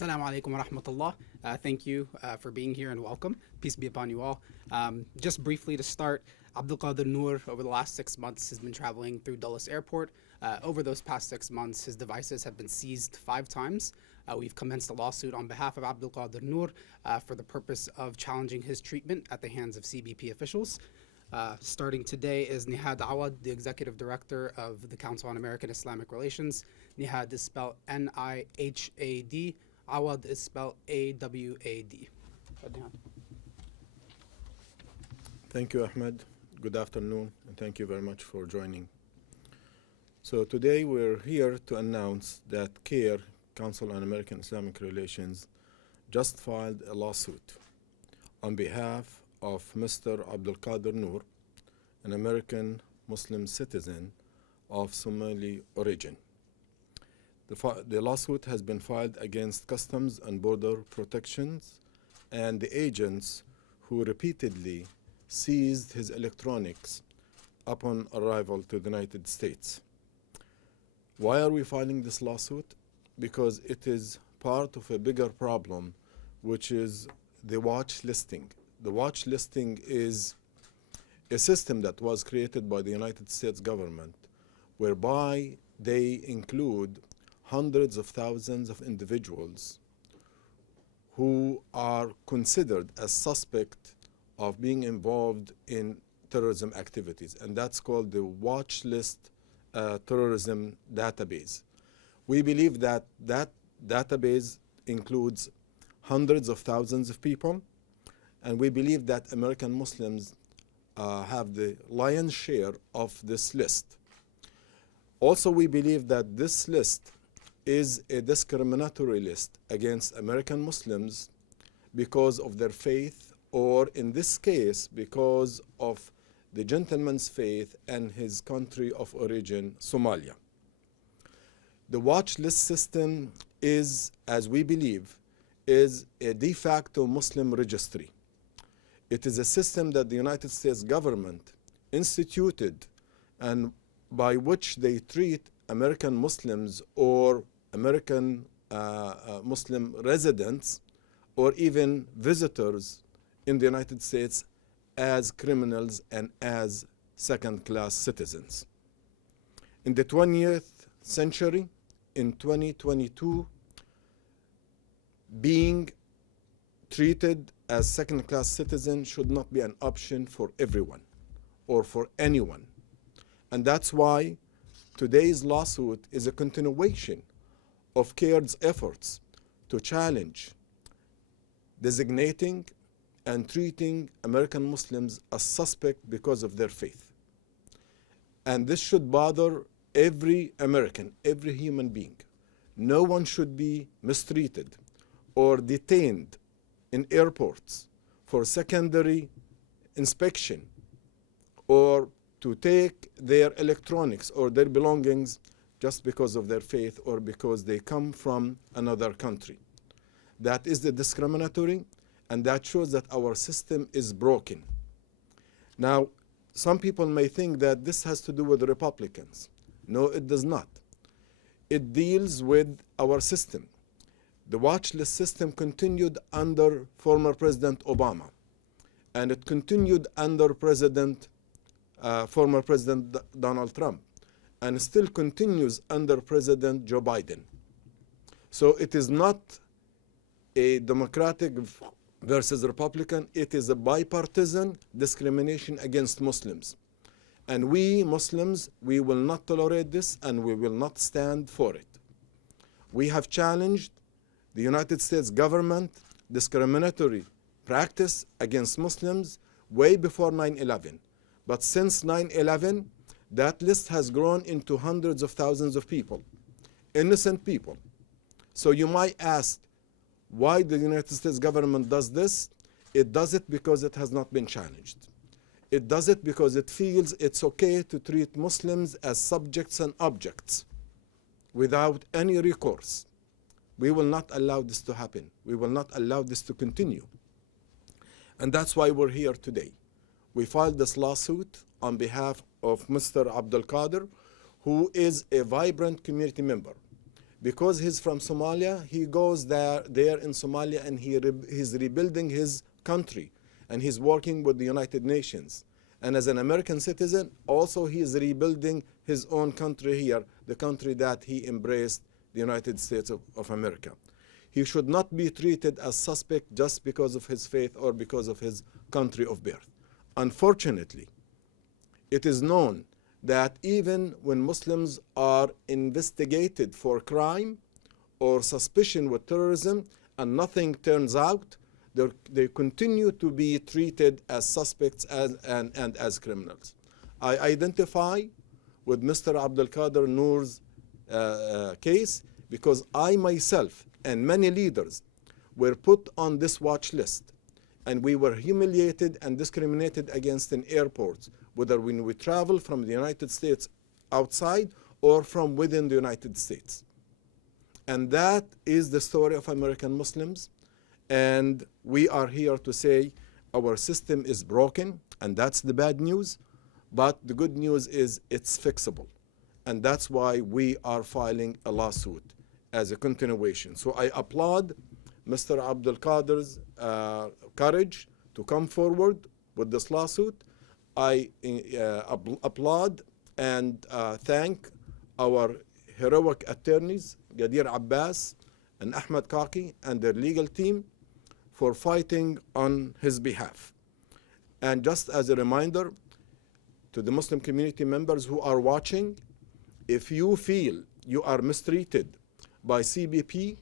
Assalamu alaikum wa rahmatullah. Thank you for being here and welcome. Peace be upon you all. Just briefly to start, Abdul Qadir Noor over the last 6 months has been traveling through Dulles Airport. Over those past 6 months, his devices have been seized 5 times. We've commenced a lawsuit on behalf of Abdul Qadir Noor for the purpose of challenging his treatment at the hands of CBP officials. Starting today is Nihad Awad, the Executive Director of the Council on American Islamic Relations. Nihad is spelled Nihad. Awad is spelled Awad. Thank you, Ahmed. Good afternoon, and thank you very much for joining. So today we're here to announce that CAIR, Council on American Islamic Relations, just filed a lawsuit on behalf of Mr. Abdul Qadir Noor, an American Muslim citizen of Somali origin. The lawsuit has been filed against Customs and Border Protections and the agents who repeatedly seized his electronics upon arrival to the United States. Why are we filing this lawsuit? Because it is part of a bigger problem, which is the watch listing. The watch listing is a system that was created by the United States government, whereby they include hundreds of thousands of individuals who are considered as suspect of being involved in terrorism activities, and that's called the watch list terrorism database. We believe that that database includes hundreds of thousands of people, and we believe that American Muslims have the lion's share of this list. Also, we believe that this list is a discriminatory list against American Muslims because of their faith, or in this case, because of the gentleman's faith and his country of origin, Somalia. The watch list system is, as we believe, is a de facto Muslim registry. It is a system that the United States government instituted and by which they treat American Muslims or American Muslim residents or even visitors in the United States as criminals and as second-class citizens. In the 20th century, in 2022, being treated as second-class citizen should not be an option for everyone or for anyone. And that's why today's lawsuit is a continuation of CAIR's efforts to challenge designating and treating American Muslims as suspect because of their faith. And this should bother every American, every human being. No one should be mistreated or detained in airports for secondary inspection or to take their electronics or their belongings just because of their faith or because they come from another country. That is the discriminatory, and that shows that our system is broken. Now, some people may think that this has to do with the Republicans. No, it does not. It deals with our system. The watch list system continued under former President Obama, and it continued under former President Donald Trump, and still continues under President Joe Biden. So it is not a Democratic versus Republican, it is a bipartisan discrimination against Muslims. And we Muslims, we will not tolerate this and we will not stand for it. We have challenged the United States government discriminatory practice against Muslims way before 9/11. But since 9/11, that list has grown into hundreds of thousands of people, innocent people. So you might ask, why the United States government does this? It does it because it has not been challenged. It does it because it feels it's okay to treat Muslims as subjects and objects without any recourse. We will not allow this to happen. We will not allow this to continue. And that's why we're here today. We filed this lawsuit on behalf of Mr. Abdul Qadir, who is a vibrant community member, Because he's from Somalia, he goes there in Somalia, and he's rebuilding his country, and he's working with the United Nations. And as an American citizen, also he is rebuilding his own country here, the country that he embraced, the United States of America. He should not be treated as suspect just because of his faith or because of his country of birth. Unfortunately, it is known that even when Muslims are investigated for crime or suspicion with terrorism and nothing turns out, they continue to be treated as suspects and as criminals. I identify with Mr. Abdul Qadir Noor's case because I myself and many leaders were put on this watch list, and we were humiliated and discriminated against in airports, whether when we travel from the United States outside or from within the United States. And that is the story of American Muslims. And we are here to say our system is broken, and that's the bad news. But the good news is it's fixable. And that's why we are filing a lawsuit as a continuation. So I applaud Mr. Abdul Qadir's courage to come forward with this lawsuit. I applaud and thank our heroic attorneys, Gadir Abbas and Ahmed Kaki and their legal team for fighting on his behalf. And just as a reminder to the Muslim community members who are watching, if you feel you are mistreated by CBP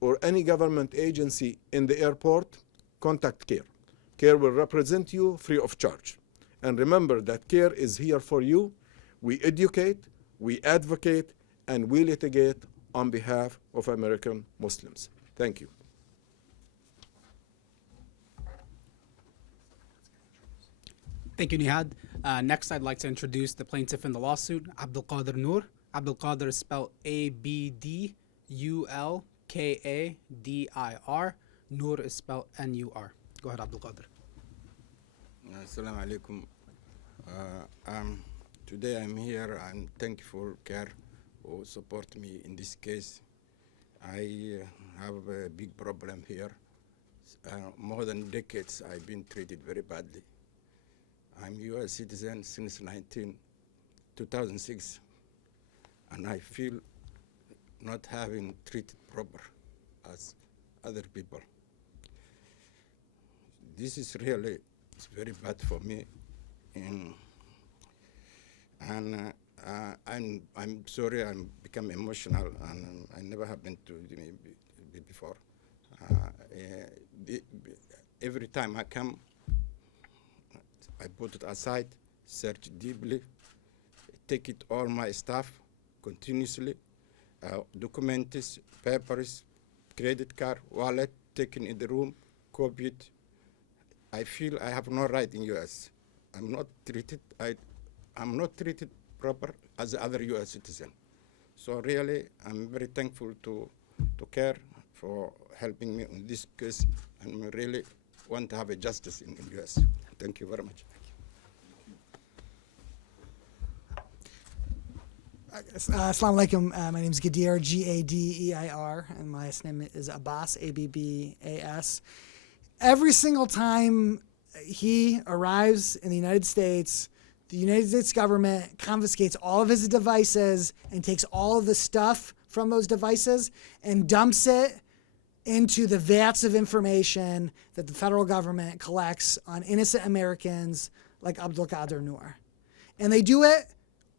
or any government agency in the airport, contact CAIR. CAIR will represent you free of charge. And remember that CAIR is here for you. We educate, we advocate, and we litigate on behalf of American Muslims. Thank you. Thank you, Nihad. Next, I'd like to introduce the plaintiff in the lawsuit, Abdul Qadir Noor. Abdul Qadir is spelled Abdulkadir. Noor is spelled Nur. Go ahead, Abdul Qadir. Assalamu alaikum. Today I'm here and thank you for CAIR who support me in this case. I have a big problem here. More than decades I've been treated very badly. I'm U.S. citizen since 2006, and I feel not having treated proper as other people. This is really very bad for me, and I'm sorry I'm become emotional, and I never happened to me before. Every time I come, I put it aside, search deeply, take it all my stuff continuously, documents, papers, credit card, wallet, taken in the room, copy it. I feel I have no right in U.S. I'm not treated proper as other U.S. citizen. So really, I'm very thankful to CAIR for helping me in this case, and I really want to have a justice in U.S. Thank you very much. Assalamu alaikum. My name is Gadir, Gadeir, and my last name is Abbas, Abbas. Every single time he arrives in the United States, the United States government confiscates all of his devices and takes all of the stuff from those devices and dumps it into the vats of information that the federal government collects on innocent Americans like Abdul Qadir Noor. And they do it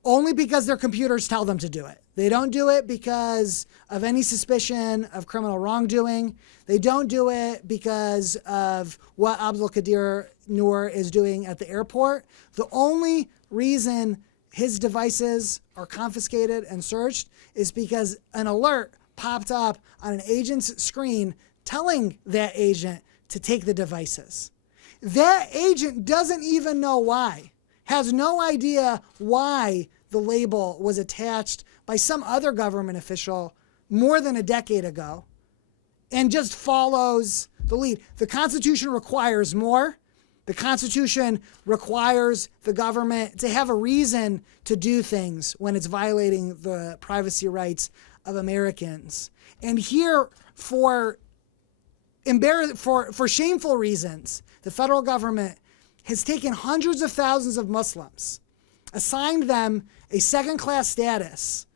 only because their computers tell them to do it. They don't do it because of any suspicion of criminal wrongdoing. They don't do it because of what Abdul Qadir Noor is doing at the airport. The only reason his devices are confiscated and searched is because an alert popped up on an agent's screen telling that agent to take the devices. That agent doesn't even know why, has no idea why the label was attached by some other government official more than a decade ago, and just follows the lead. The Constitution requires more. The Constitution requires the government to have a reason to do things when it's violating the privacy rights of Americans. And here, for shameful reasons, the federal government has taken hundreds of thousands of Muslims, assigned them a second-class status,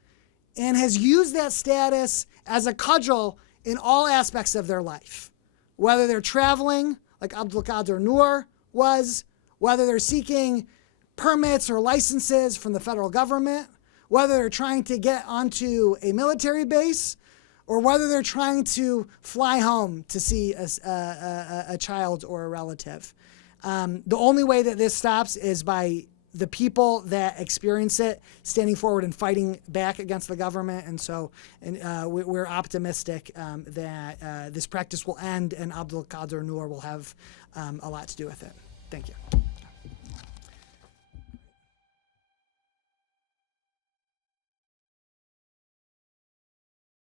and has used that status as a cudgel in all aspects of their life. Whether they're traveling, like Abdul Qadir Noor was, whether they're seeking permits or licenses from the federal government, whether they're trying to get onto a military base, or whether they're trying to fly home to see a child or a relative. The only way that this stops is by the people that experience it standing forward and fighting back against the government. And so we're optimistic that this practice will end and Abdul Qadir Noor will have a lot to do with it. Thank you.